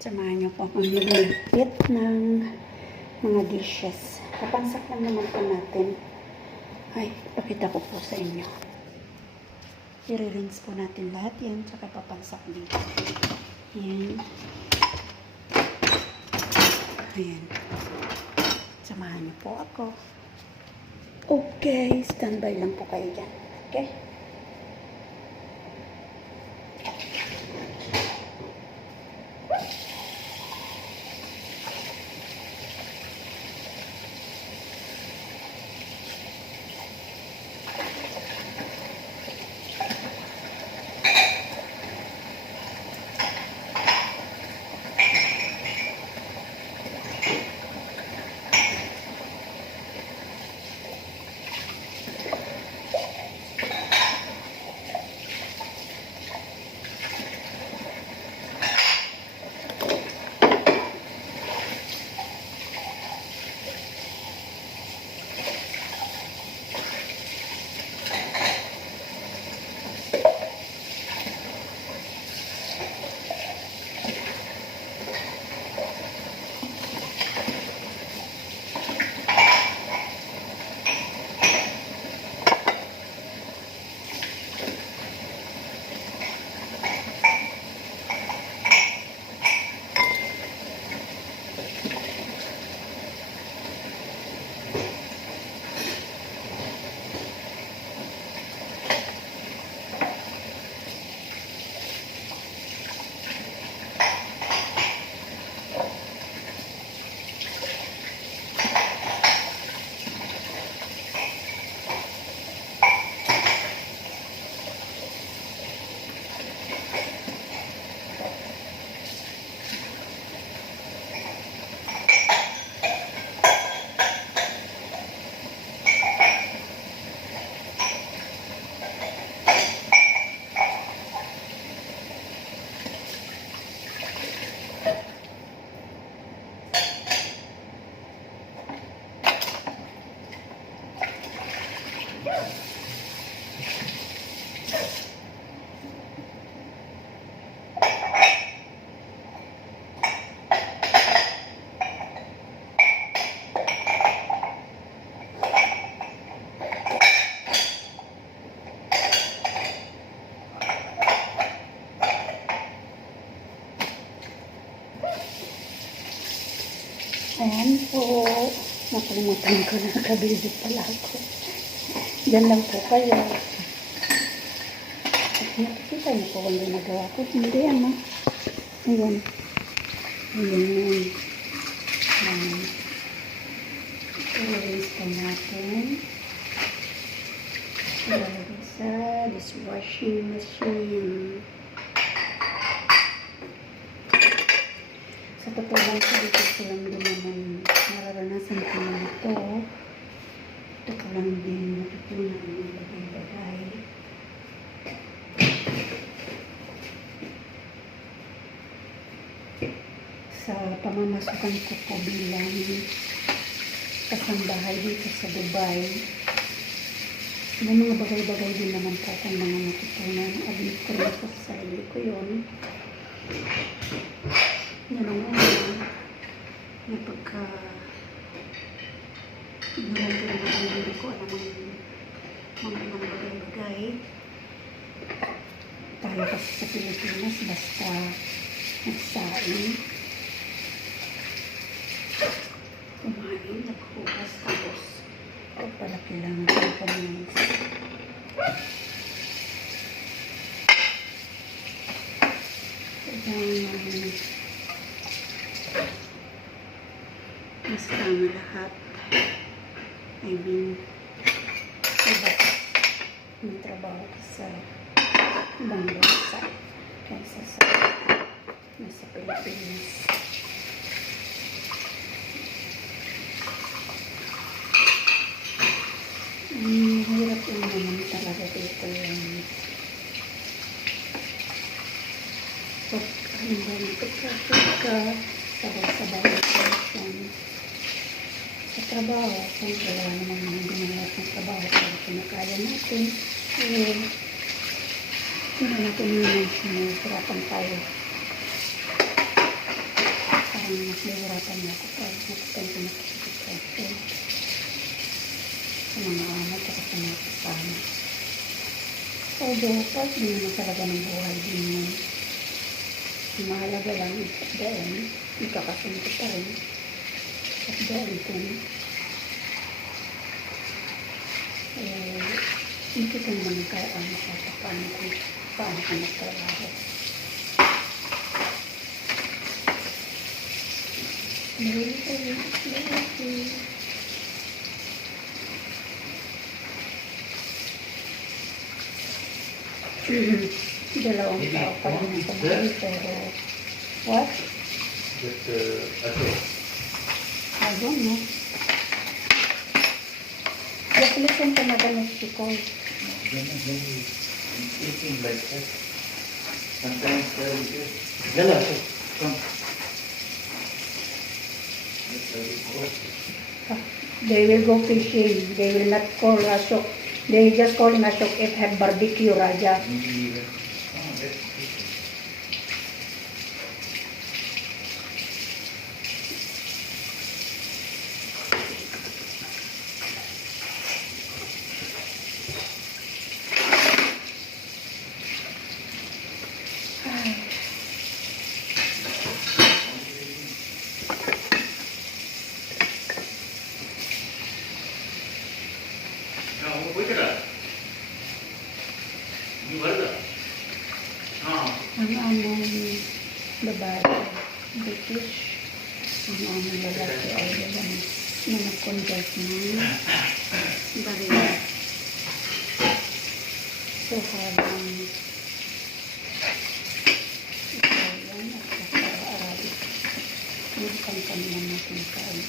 Samahan niyo po ang magligpit ng mga dishes. Kapansak lang naman po natin. Ay, pakita ko po sa inyo. I-rinse po natin lahat yan, tsaka papansak dito. Ayan. Ayan. Samahan niyo po ako. Okay, standby lang po kayo dyan. Okay? Ayan po. Nakalimutan ko na nakabidyo pala ako. Diyan lang po kayo. Nakikita niyo po kung ginagawa ko. Hindi ano. Ayan. Ayan. Ayan. Ilalagay po natin. Ilalagay sa dishwashing machine. Sa totoo lang po, dito ko lang din naman nararanasan ko na ito. Ito ko lang din natutunan ng bagay-bagay. Sa pamamasukan ko po bilang kasambahay dito sa Dubai, may mga bagay-bagay din naman po akong mga natutunan. Admit ko rin po sa sarili ko yun. Yan ang una, may pagka durante naman hindi ko alam ang mga bagay-bagay. Tayo kasi sa Pilipinas, basta nagsaing, kumain, naghugas, tapos pala kailangan ko paminis. Mas tama lahat. I mean, iba yung trabaho sa ibang bansa kaysa sa nasa Pilipinas. Hirap yung naman talaga dito yung pagka sabay-sabay sa trabaho. Siyempre, wala naman mga ginagawa ng trabaho pero pinakaya natin. Hindi natin naman sinusirapan tayo. parang mas nahihirapan niya ako pag nakutan ko na kasi sa mga anak at sa mga kasama. Although, part din naman talaga ng buhay din mo. Mahalaga lang at dahil ikakasunod pa rin. At dahil kung hindi ko naman kaya ano sa paano ka nagtrabaho. Dalawang tao pa rin sa bahay, pero what? I don't know. Just listen to Madam Mexico. Eating like that. Sometimes Yalla, come. They will go fishing. They will not call Ashok. They just calling Ashok if have barbecue, Raja. Ang among babae, British, ang among lalaki ay Lebanese na nag-convert ng baril. So, habang Italian at saka Arabic, yung kanilang natin kain.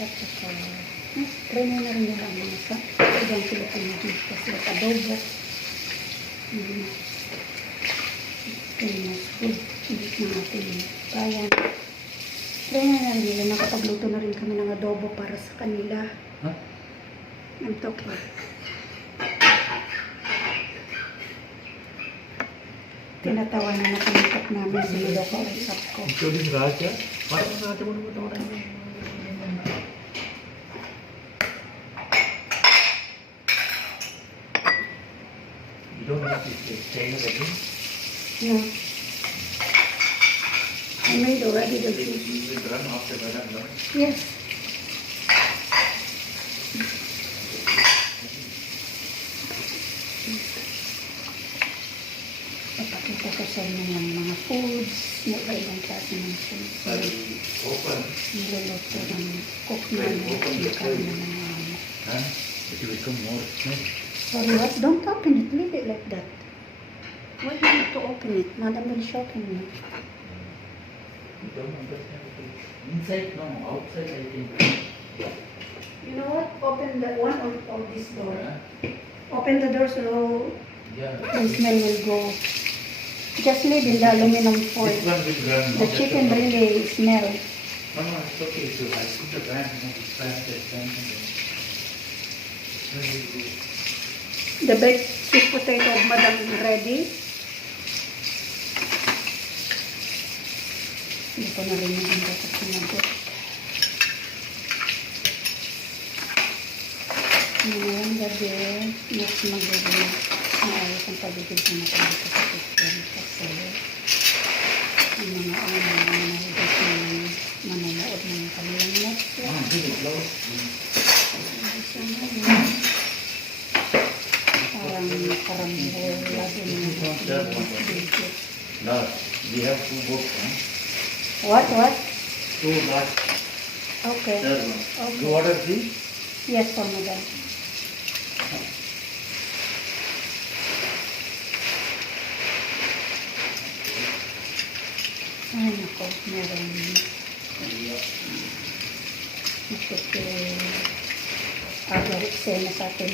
At saka, try na rin nila ang mga sa ibang Filipino dito kasi adobo. Famous food. Hindi natin bayan. Try na rin nila. Nakapagluto na rin kami ng adobo para sa kanila. Huh? I'm talking. Tinatawa na nakamikap namin sa nilo ko ay sap ko. Ikaw din Raja? Parang natin mo naman orang. You don't have to stay again? No. I made already the You juice. will run after that, no? Yes. Papakita ko sa inyo ng mga foods, iba-ibang klase ng foods. Open. Niluluto ng cook namin at kinakain ng mga ano. Huh? It will become more smell. Sorry, what? Don't open it. Leave it like that. Why do you need to open it? Madam will shock me. You don't understand it. Inside, no. Outside, I think. You know what? Open the one of this door. Huh? Open the door so Yeah. the smell will go. Just leave in the aluminum foil. This one will run. The chicken really smell. No, no, it's okay. So I put the pan, it's pan, that pan, and then. The baked sweet potato of Madam is ready. Hindi ko na rin yung dapat sinagot. Ngayong gabi, mas magiging maayos ang pagiging natin dito sa kitchen kasi ang mga nanonood ng kanilang Netflix. Parang lagi na video. No, we have two books, huh? What? Two not Okay. third one. Okay. You order three? Yes, po, madam. Ay, nako, meron. Agaw eksena sa atin.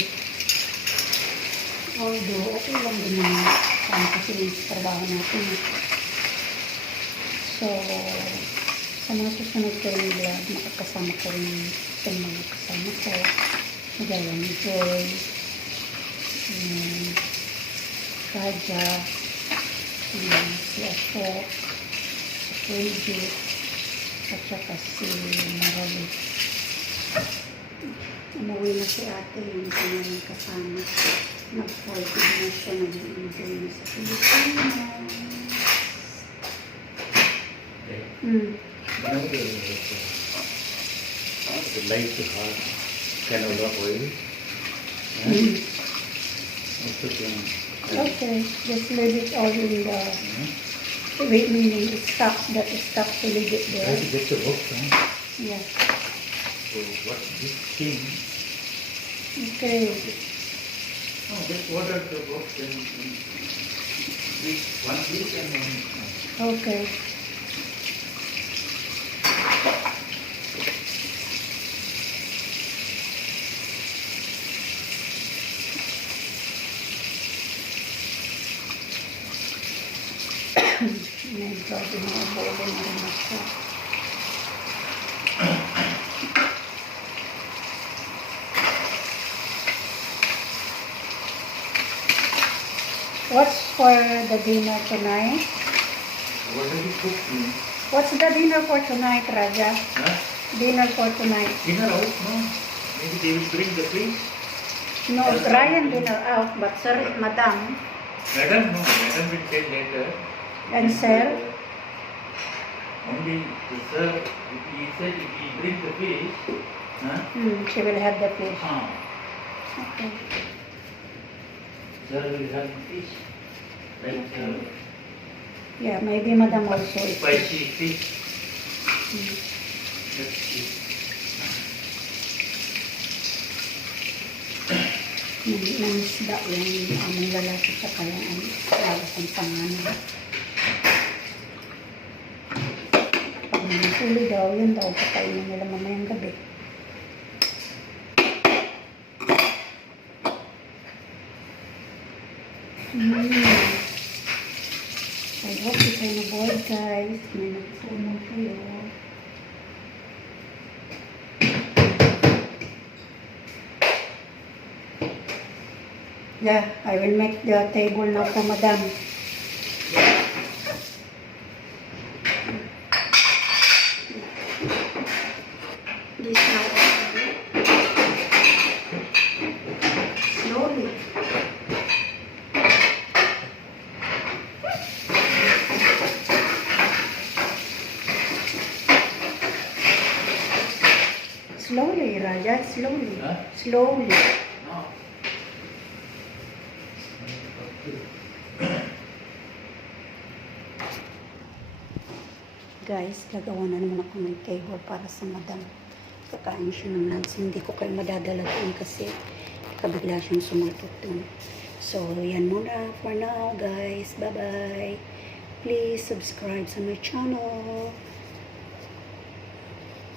Although, okay lang din naman kasi yung trabaho natin. So, sa mga susunod ko rin vlog, makakasama ko rin sa mga kasama ko. Magaya ni Joy, Raja, si Ashok, Bridget, at saka si Marali. Umuwi na si ate, yung kanyang kasama. Nag-40 na siya, nag-enjoy na sa Pilipinas. Okay. Mm. Now the light hot canola oil. Mm. Also can Okay, just leave it all in the, wait, meaning it stops, that it stops to leave it try there. to get the book. Yeah. So what this thing? Okay. Oh, just order the book in week, 1 week and 1 week. Okay. Medyo binabulo na rin ako. What's for the dinner tonight? What have you cooked? What's the dinner for tonight, Raja? Huh? Dinner for tonight. Dinner out? No. Maybe they will bring the fish. No, Ryan dinner out, but sir, madam, Madam, no. Madam will tell later. and sir, Only the sir, if he said if he bring the fish, huh? she will have the fish. Okay. Sir will have fish. Like Yeah, maybe madam also. spicy fish. Mm. Let's see. Nang isda yung aming lalaki sa kayang lalas ang pangalan. Pag nanghuli daw, yun daw, pakainin nila mamayang gabi. I hope you can avoid, guys. May nagsunog kayo. Yeah, I will make the table now for madam. This now. Slowly. Slowly, Raja, slowly. Huh? Slowly. No. Guys, gagawa na naman ako ng table para sa madam. Kakain siya ng lunch. Hindi ko kayo madadala doon kasi kabigla siyang sumatot doon. So, yan muna for now, guys. Bye-bye. Please subscribe sa my channel.